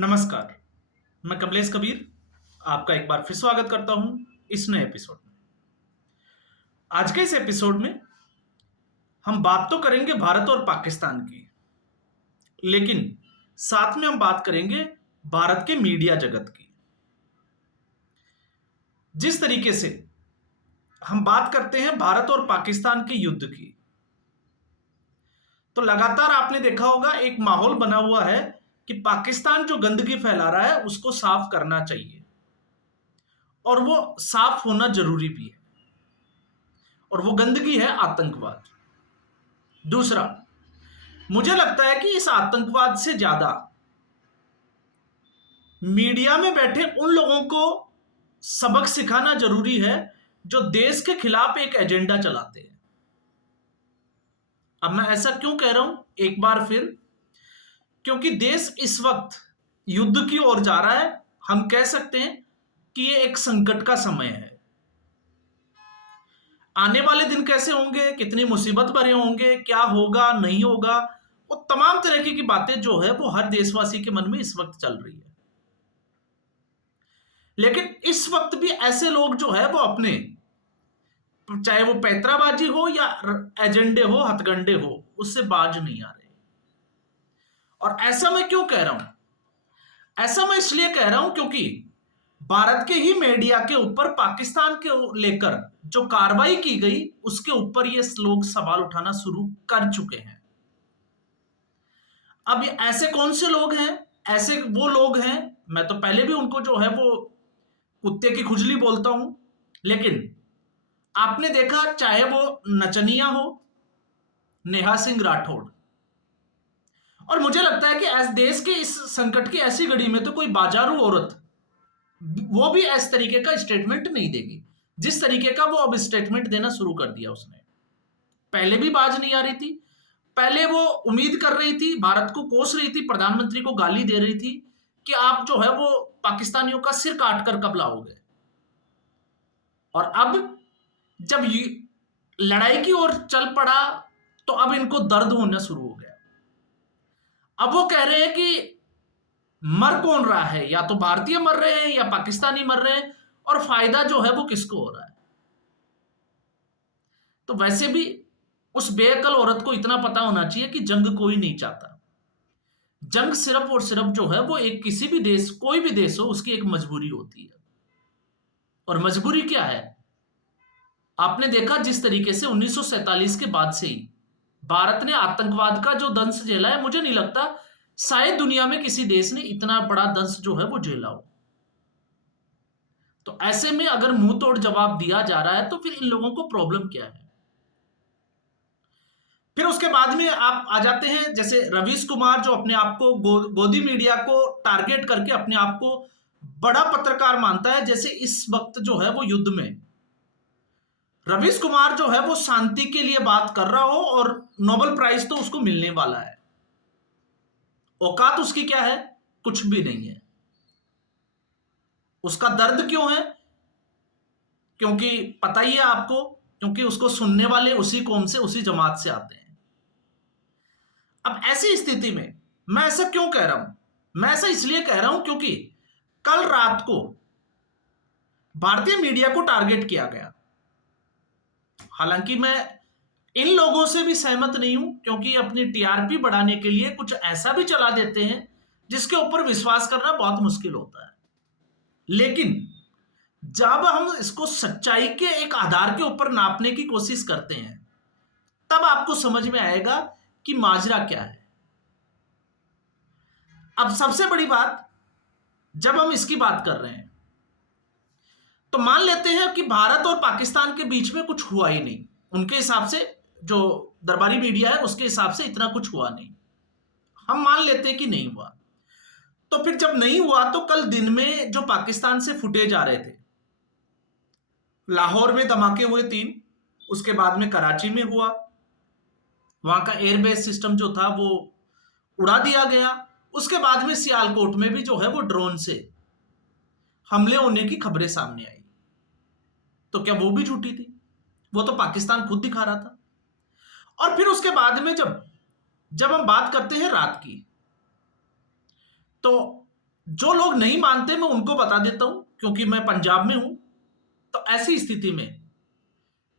नमस्कार। मैं कमलेश कबीर आपका एक बार फिर स्वागत करता हूं इस नए एपिसोड में। आज के इस एपिसोड में हम बात तो करेंगे भारत और पाकिस्तान की, लेकिन साथ में हम बात करेंगे भारत के मीडिया जगत की। जिस तरीके से हम बात करते हैं भारत और पाकिस्तान के युद्ध की, तो लगातार आपने देखा होगा एक माहौल बना हुआ है कि पाकिस्तान जो गंदगी फैला रहा है उसको साफ करना चाहिए, और वो साफ होना जरूरी भी है। और वो गंदगी है आतंकवाद। दूसरा, मुझे लगता है कि इस आतंकवाद से ज्यादा मीडिया में बैठे उन लोगों को सबक सिखाना जरूरी है जो देश के खिलाफ एक एजेंडा चलाते हैं। अब मैं ऐसा क्यों कह रहा हूं एक बार फिर, क्योंकि देश इस वक्त युद्ध की ओर जा रहा है। हम कह सकते हैं कि ये एक संकट का समय है। आने वाले दिन कैसे होंगे, कितनी मुसीबत भरे होंगे, क्या होगा नहीं होगा, वो तमाम तरह की बातें जो है वो हर देशवासी के मन में इस वक्त चल रही है। लेकिन इस वक्त भी ऐसे लोग जो है वो अपने, चाहे वो पैतराबाजी हो या एजेंडे हो, हथगंडे हो, उससे बाज नहीं आ रहे। और ऐसा मैं क्यों कह रहा हूं? ऐसा मैं इसलिए कह रहा हूं क्योंकि भारत के ही मीडिया के ऊपर पाकिस्तान के लेकर जो कार्रवाई की गई उसके ऊपर ये लोग सवाल उठाना शुरू कर चुके हैं। अब ये ऐसे कौन से लोग हैं? ऐसे वो लोग हैं, मैं तो पहले भी उनको जो है वो कुत्ते की खुजली बोलता हूं, लेकिन आपने देखा चाहे वो नचनिया हो, नेहा सिंह राठौड़, और मुझे लगता है कि देश के इस संकट की ऐसी घड़ी में तो कोई बाजारू औरत वो भी इस तरीके का स्टेटमेंट नहीं देगी जिस तरीके का वो अब स्टेटमेंट देना शुरू कर दिया उसने। पहले भी बाज नहीं आ रही थी, पहले वो उम्मीद कर रही थी, भारत को कोस रही थी, प्रधानमंत्री को गाली दे रही थी कि आप जो है वो पाकिस्तानियों का सिर काट कर कब लाओगे। और अब जब लड़ाई की ओर चल पड़ा तो अब इनको दर्द होना शुरू हो गया। अब वो कह रहे हैं कि मर कौन रहा है, या तो भारतीय मर रहे हैं या पाकिस्तानी मर रहे हैं, और फायदा जो है वो किसको हो रहा है। तो वैसे भी उस बेअकल औरत को इतना पता होना चाहिए कि जंग कोई नहीं चाहता। जंग सिर्फ और सिर्फ जो है वो एक किसी भी देश, कोई भी देश हो, उसकी एक मजबूरी होती है। और मजबूरी क्या है? आपने देखा जिस तरीके से 1947 के बाद से ही भारत ने आतंकवाद का जो दंश झेला है, मुझे नहीं लगता शायद दुनिया में किसी देश ने इतना बड़ा दंश जो है वो झेला हो। तो ऐसे में अगर मुंह तोड़ जवाब दिया जा रहा है तो फिर इन लोगों को प्रॉब्लम क्या है? फिर उसके बाद में आप आ जाते हैं जैसे रवीश कुमार, जो अपने आप को गोदी मीडिया को टारगेट करके अपने आप को बड़ा पत्रकार मानता है। जैसे इस वक्त जो है वो युद्ध में रवीश कुमार जो है वो शांति के लिए बात कर रहा हो और नोबेल प्राइज तो उसको मिलने वाला है। औकात उसकी क्या है? कुछ भी नहीं है। उसका दर्द क्यों है? क्योंकि पता ही है आपको, क्योंकि उसको सुनने वाले उसी कौम से, उसी जमात से आते हैं। अब ऐसी स्थिति में मैं ऐसा क्यों कह रहा हूं? मैं ऐसा इसलिए कह रहा हूं क्योंकि कल रात को भारतीय मीडिया को टारगेट किया गया। हालांकि मैं इन लोगों से भी सहमत नहीं हूं, क्योंकि अपनी टीआरपी बढ़ाने के लिए कुछ ऐसा भी चला देते हैं जिसके ऊपर विश्वास करना बहुत मुश्किल होता है। लेकिन जब हम इसको सच्चाई के एक आधार के ऊपर नापने की कोशिश करते हैं, तब आपको समझ में आएगा कि माजरा क्या है। अब सबसे बड़ी बात, जब हम इसकी बात कर रहे हैं तो मान लेते हैं कि भारत और पाकिस्तान के बीच में कुछ हुआ ही नहीं। उनके हिसाब से, जो दरबारी मीडिया है उसके हिसाब से इतना कुछ हुआ नहीं। हम मान लेते हैं कि नहीं हुआ। तो फिर जब नहीं हुआ तो कल दिन में जो पाकिस्तान से फुटेज आ रहे थे, लाहौर में धमाके हुए 3, उसके बाद में कराची में हुआ, वहां का एयरबेस सिस्टम जो था वो उड़ा दिया गया। उसके बाद में सियालकोट में भी जो है वो ड्रोन से हमले होने की खबरें सामने आई। तो क्या वो भी झूठी थी? वो तो पाकिस्तान खुद दिखा रहा था। और फिर उसके बाद में जब जब हम बात करते हैं रात की, तो जो लोग नहीं मानते मैं उनको बता देता हूं, क्योंकि मैं पंजाब में हूं। तो ऐसी स्थिति में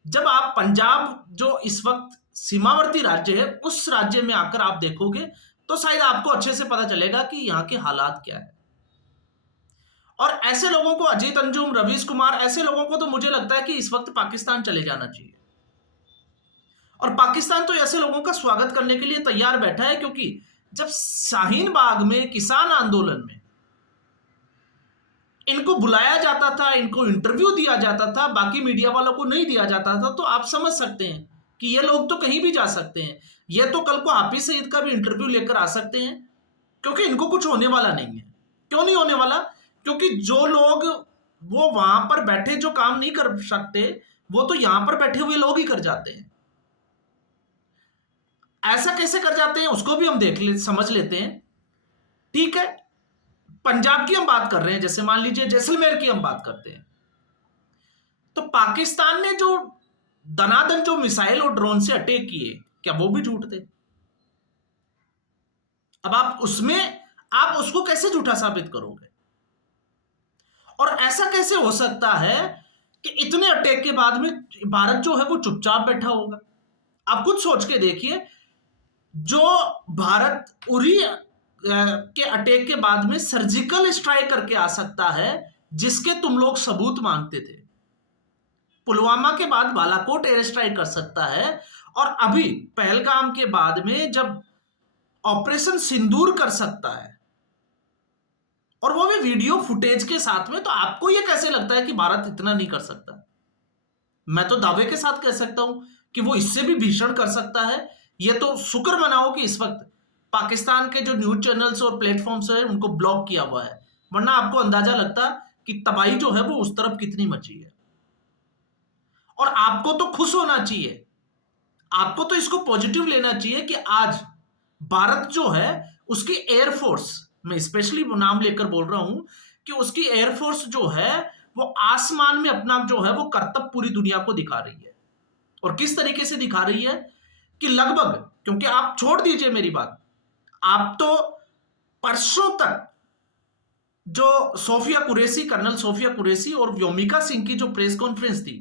जब आप पंजाब जो इस वक्त सीमावर्ती राज्य है, उस राज्य में आकर आप देखोगे तो शायद आपको अच्छे से पता चलेगा कि यहां के हालात क्या है। और ऐसे लोगों को, अजीत अंजुम, रवीश कुमार, ऐसे लोगों को तो मुझे लगता है कि इस वक्त पाकिस्तान चले जाना चाहिए। और पाकिस्तान तो ऐसे लोगों का स्वागत करने के लिए तैयार बैठा है, क्योंकि जब शाहीन बाग में किसान आंदोलन में इनको बुलाया जाता था, इनको इंटरव्यू दिया जाता था, बाकी मीडिया वालों को नहीं दिया जाता था, तो आप समझ सकते हैं कि ये लोग तो कहीं भी जा सकते हैं। ये तो कल को हाफिज सईद का भी इंटरव्यू लेकर आ सकते हैं, क्योंकि इनको कुछ होने वाला नहीं है। क्यों नहीं होने वाला? क्योंकि जो लोग वो वहां पर बैठे जो काम नहीं कर सकते, वो तो यहां पर बैठे हुए लोग ही कर जाते हैं। ऐसा कैसे कर जाते हैं उसको भी हम समझ लेते हैं। ठीक है, पंजाब की हम बात कर रहे हैं, जैसे मान लीजिए जैसलमेर की हम बात करते हैं, तो पाकिस्तान ने जो दनादन जो मिसाइल और ड्रोन से अटैक किए, क्या वो भी झूठ थे? अब आप उसको कैसे झूठा साबित करोगे? और ऐसा कैसे हो सकता है कि इतने अटैक के बाद में भारत जो है वो चुपचाप बैठा होगा? आप खुद सोच के देखिए, जो भारत उरी के अटैक के बाद में सर्जिकल स्ट्राइक करके आ सकता है, जिसके तुम लोग सबूत मांगते थे, पुलवामा के बाद बालाकोट एयर स्ट्राइक कर सकता है, और अभी पहलगाम के बाद में जब ऑपरेशन सिंदूर कर सकता है, और वो भी वीडियो फुटेज के साथ में, तो आपको यह कैसे लगता है कि भारत इतना नहीं कर सकता? मैं तो दावे के साथ कह सकता हूं कि वो इससे भी भीषण कर सकता है। ये तो शुक्र मनाओ कि इस वक्त पाकिस्तान के जो न्यूज चैनल्स और प्लेटफॉर्म्स है उनको ब्लॉक किया हुआ है, वरना आपको अंदाजा लगता कि तबाही जो है वो उस तरफ कितनी मची है। और आपको तो खुश होना चाहिए, आपको तो इसको पॉजिटिव लेना चाहिए कि आज भारत जो है उसकी एयरफोर्स, मैं स्पेशली नाम लेकर बोल रहा हूं कि उसकी एयरफोर्स जो है वो आसमान में अपना जो है वो करतब पूरी दुनिया को दिखा रही है। और किस तरीके से दिखा रही है कि लगभग, क्योंकि आप छोड़ दीजिए मेरी बात, आप तो परसों तक जो सोफिया कुरैशी, कर्नल सोफिया कुरैशी और व्योमिका सिंह की जो प्रेस कॉन्फ्रेंस थी,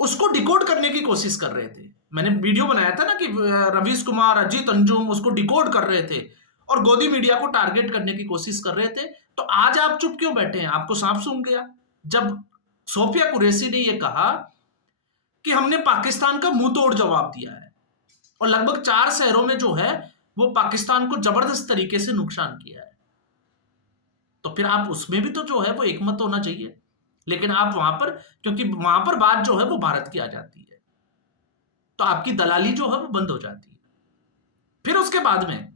उसको डिकोड करने की कोशिश कर रहे थे। मैंने वीडियो बनाया था ना कि रवीश कुमार, अजीत अंजुम उसको डिकोड कर रहे थे और गोदी मीडिया को टारगेट करने की कोशिश कर रहे थे। तो आज आप चुप क्यों बैठे हैं? आपको सांप सूंघ गया जब सोफिया कुरैशी ने यह कहा कि हमने पाकिस्तान का मुंह तोड़ जवाब दिया है, और लगभग 4 शहरों में जो है वो पाकिस्तान को जबरदस्त तरीके से नुकसान किया है। तो फिर आप उसमें भी तो जो है वो एकमत होना चाहिए, लेकिन आप वहां पर, क्योंकि वहां पर बात जो है वो भारत की आ जाती है, तो आपकी दलाली जो है वो बंद हो जाती है। फिर उसके बाद में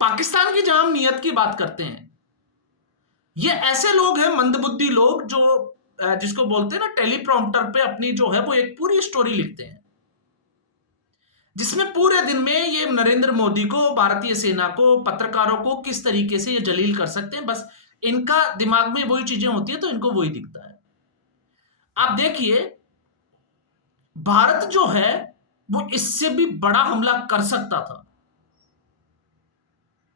पाकिस्तान की जहां हम नियत की बात करते हैं, ये ऐसे लोग हैं मंदबुद्धि लोग जो जिसको बोलते हैं ना टेलीप्रॉम्प्टर पे अपनी जो है वो एक पूरी स्टोरी लिखते हैं, जिसमें पूरे दिन में ये नरेंद्र मोदी को, भारतीय सेना को, पत्रकारों को किस तरीके से ये जलील कर सकते हैं, बस इनका दिमाग में वही चीजें होती है तो इनको वही दिखता है। आप देखिए, भारत जो है वो इससे भी बड़ा हमला कर सकता था।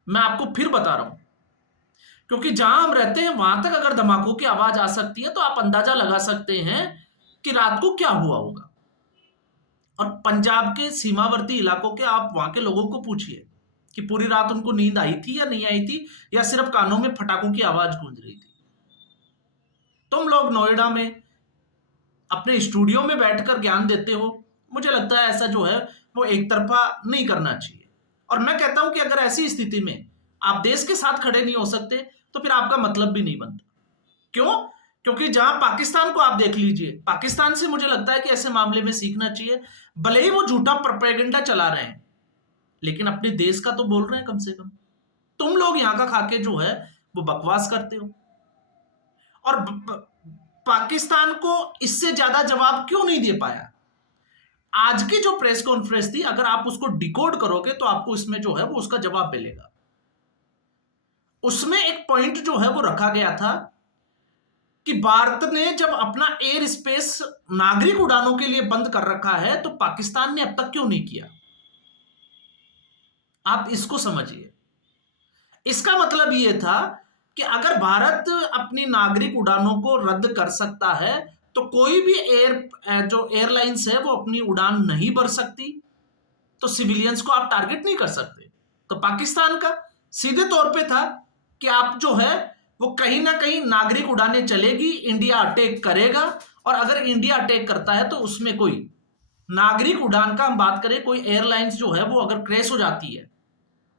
मैं आपको फिर बता रहा हूं, क्योंकि जहां हम रहते हैं वहां तक अगर धमाकों की आवाज आ सकती है तो आप अंदाजा लगा सकते हैं कि रात को क्या हुआ होगा। और पंजाब के सीमावर्ती इलाकों के आप वहां के लोगों को पूछिए कि पूरी रात उनको नींद आई थी या नहीं आई थी, या सिर्फ कानों में फटाकों की आवाज गूंज रही थी। तुम लोग नोएडा में अपने स्टूडियो में बैठकर ज्ञान देते हो, मुझे लगता है ऐसा जो है वो एक तरफा नहीं करना चाहिए। और मैं कहता हूं कि अगर ऐसी स्थिति में आप देश के साथ खड़े नहीं हो सकते तो फिर आपका मतलब भी नहीं बनता। क्यों? क्योंकि जहां पाकिस्तान को आप देख लीजिए, पाकिस्तान से मुझे लगता है कि ऐसे मामले में सीखना चाहिए। भले ही वो झूठा प्रोपेगेंडा चला रहे हैं, लेकिन अपने देश का तो बोल रहे हैं कम से कम। तुम लोग यहां का खाके जो है वो बकवास करते हो, और पाकिस्तान को इससे ज्यादा जवाब क्यों नहीं दे पाया? आज की जो प्रेस कॉन्फ्रेंस थी, अगर आप उसको डिकोड करोगे तो आपको इसमें जो है वो उसका जवाब मिलेगा। उसमें एक पॉइंट जो है वो रखा गया था कि भारत ने जब अपना एयर स्पेस नागरिक उड़ानों के लिए बंद कर रखा है तो पाकिस्तान ने अब तक क्यों नहीं किया? आप इसको समझिए। इसका मतलब ये था कि अगर भारत अपनी नागरिक उड़ानों को रद्द कर सकता है तो कोई भी जो एयरलाइंस है वो अपनी उड़ान नहीं भर सकती, तो सिविलियंस को आप टारगेट नहीं कर सकते। तो पाकिस्तान का सीधे तौर पे था कि आप जो है वो कहीं ना कहीं नागरिक उड़ानें चलेगी, इंडिया अटैक करेगा, और अगर इंडिया अटैक करता है तो उसमें कोई नागरिक उड़ान का हम बात करें, कोई एयरलाइंस जो है वो अगर क्रैश हो जाती है,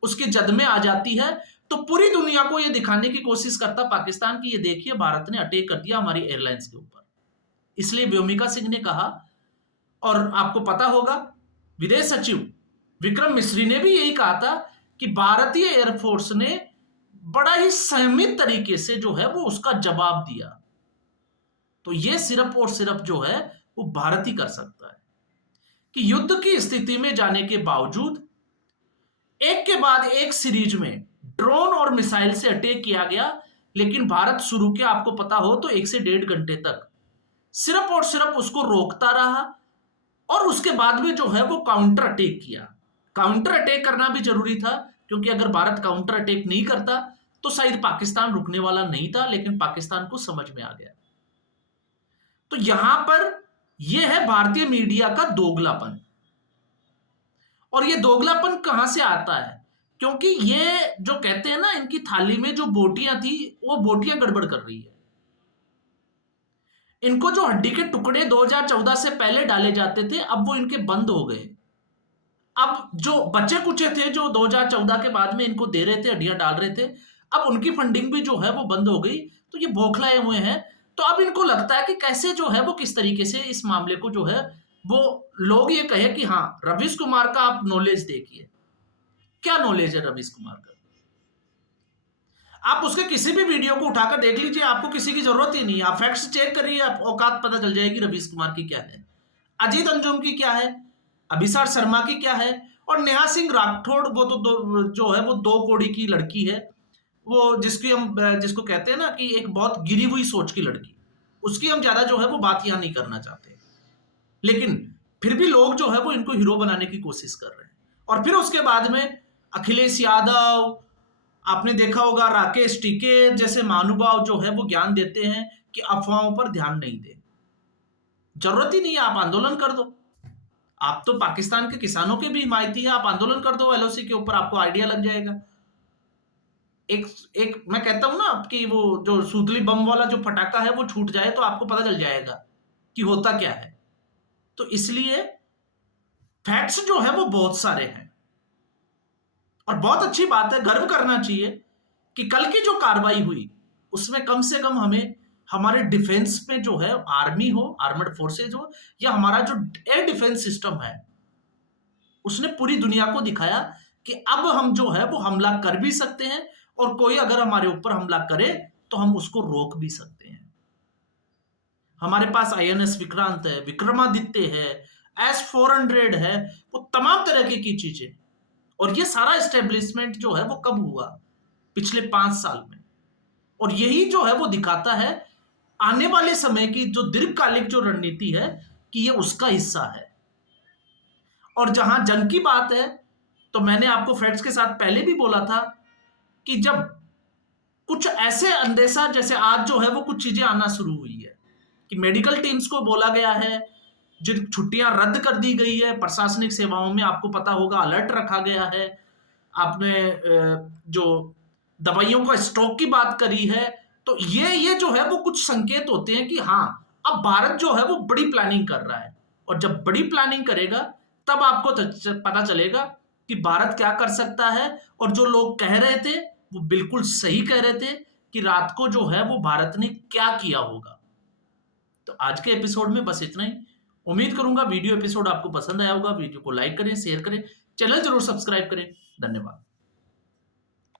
उसकी जद में आ जाती है, तो पूरी दुनिया को ये दिखाने की कोशिश करता पाकिस्तान की ये देखिए भारत ने अटैक कर दिया हमारी एयरलाइंस के ऊपर। इसलिए व्योमिका सिंह ने कहा, और आपको पता होगा विदेश सचिव विक्रम मिस्री ने भी यही कहा था कि भारतीय एयरफोर्स ने बड़ा ही संयमित तरीके से जो है वो उसका जवाब दिया। तो ये सिर्फ और सिर्फ जो है वो भारत ही कर सकता है कि युद्ध की स्थिति में जाने के बावजूद एक के बाद एक सीरीज में ड्रोन और मिसाइल से अटैक किया गया, लेकिन भारत शुरू के आपको पता हो तो 1 से 1.5 घंटे तक सिर्फ और सिर्फ उसको रोकता रहा, और उसके बाद में जो है वो काउंटर अटैक किया। काउंटर अटैक करना भी जरूरी था, क्योंकि अगर भारत काउंटर अटैक नहीं करता तो शायद पाकिस्तान रुकने वाला नहीं था, लेकिन पाकिस्तान को समझ में आ गया। तो यहां पर यह है भारतीय मीडिया का दोगलापन। और ये दोगलापन कहां से आता है? क्योंकि ये जो कहते हैं ना, इनकी थाली में जो बोटियां थी वो बोटियां गड़बड़ कर रही है। इनको जो हड्डी के टुकड़े 2014 से पहले डाले जाते थे अब वो इनके बंद हो गए। अब जो बचे कुचे थे जो 2014 के बाद में इनको दे रहे थे, हड्डियां डाल रहे थे, अब उनकी फंडिंग भी जो है वो बंद हो गई। तो ये बौखलाए हुए हैं। तो अब इनको लगता है कि कैसे जो है वो किस तरीके से इस मामले को जो है वो लोग ये कहे कि हाँ रवीश कुमार का आप नॉलेज देखिए। क्या नॉलेज है रवीश कुमार का? आप उसके किसी भी वीडियो को उठाकर देख लीजिए, आपको किसी की जरूरत ही नहीं है। आप फैक्ट्स चेक करिए, आप औकात पता चल जाएगी रवीश कुमार की क्या है, अजीत अंजुम की क्या है, अभिसार शर्मा की क्या है, और नेहा सिंह राठौड़ वो तो जो है वो 2 कौड़ी की लड़की है, वो जिसको कहते हैं ना कि एक बहुत गिरी हुई सोच की लड़की, उसकी हम ज्यादा जो है वो बात यहां नहीं करना चाहते, लेकिन फिर भी लोग जो है वो इनको हीरो बनाने की कोशिश कर रहे हैं। और फिर उसके बाद में अखिलेश यादव, आपने देखा होगा राकेश टीके जैसे महानुभाव जो है वो ज्ञान देते हैं कि अफवाहों पर ध्यान नहीं दे, जरूरत ही नहीं है, आप आंदोलन कर दो। आप तो पाकिस्तान के किसानों के भी हिमायती है, आप आंदोलन कर दो एलओसी के ऊपर, आपको आइडिया लग जाएगा। एक मैं कहता हूं ना कि वो जो सूतली बम वाला जो फटाका है वो छूट जाए तो आपको पता चल जाएगा कि होता क्या है। तो इसलिए फैक्ट्स जो है वो बहुत सारे हैं, और बहुत अच्छी बात है, गर्व करना चाहिए कि कल की जो कार्रवाई हुई उसमें कम से कम हमें हमारे डिफेंस में जो है, आर्मी हो, आर्मड फोर्सेज हो, या हमारा जो एयर डिफेंस सिस्टम है, उसने पूरी दुनिया को दिखाया कि अब हम जो है वो हमला कर भी सकते हैं, और कोई अगर हमारे ऊपर हमला करे तो हम उसको रोक भी सकते हैं। हमारे पास INS विक्रांत है, विक्रमादित्य है, S-400 है, वो तमाम तरह की चीजें। और ये सारा एस्टेब्लिशमेंट जो है वो कब हुआ? पिछले 5 साल में। और यही जो है वो दिखाता है आने वाले समय की जो दीर्घकालिक जो रणनीति है कि ये उसका हिस्सा है। और जहां जंग की बात है, तो मैंने आपको फैक्ट्स के साथ पहले भी बोला था कि जब कुछ ऐसे अंदेशा, जैसे आज जो है वो कुछ चीजें आना शुरू हुई है कि मेडिकल टीम्स को बोला गया है, जो छुट्टियां रद्द कर दी गई है, प्रशासनिक सेवाओं में आपको पता होगा अलर्ट रखा गया है, आपने जो दवाइयों का स्टॉक की बात करी है, तो ये जो है वो कुछ संकेत होते हैं कि हाँ अब भारत जो है वो बड़ी प्लानिंग कर रहा है। और जब बड़ी प्लानिंग करेगा तब आपको पता चलेगा कि भारत क्या कर सकता है। और जो लोग कह रहे थे वो बिल्कुल सही कह रहे थे कि रात को जो है वो भारत ने क्या किया होगा। तो आज के एपिसोड में बस इतना ही। उम्मीद करूंगा वीडियो एपिसोड आपको पसंद आया होगा। वीडियो को लाइक करें, शेयर करें, चैनल जरूर सब्सक्राइब करें। धन्यवाद।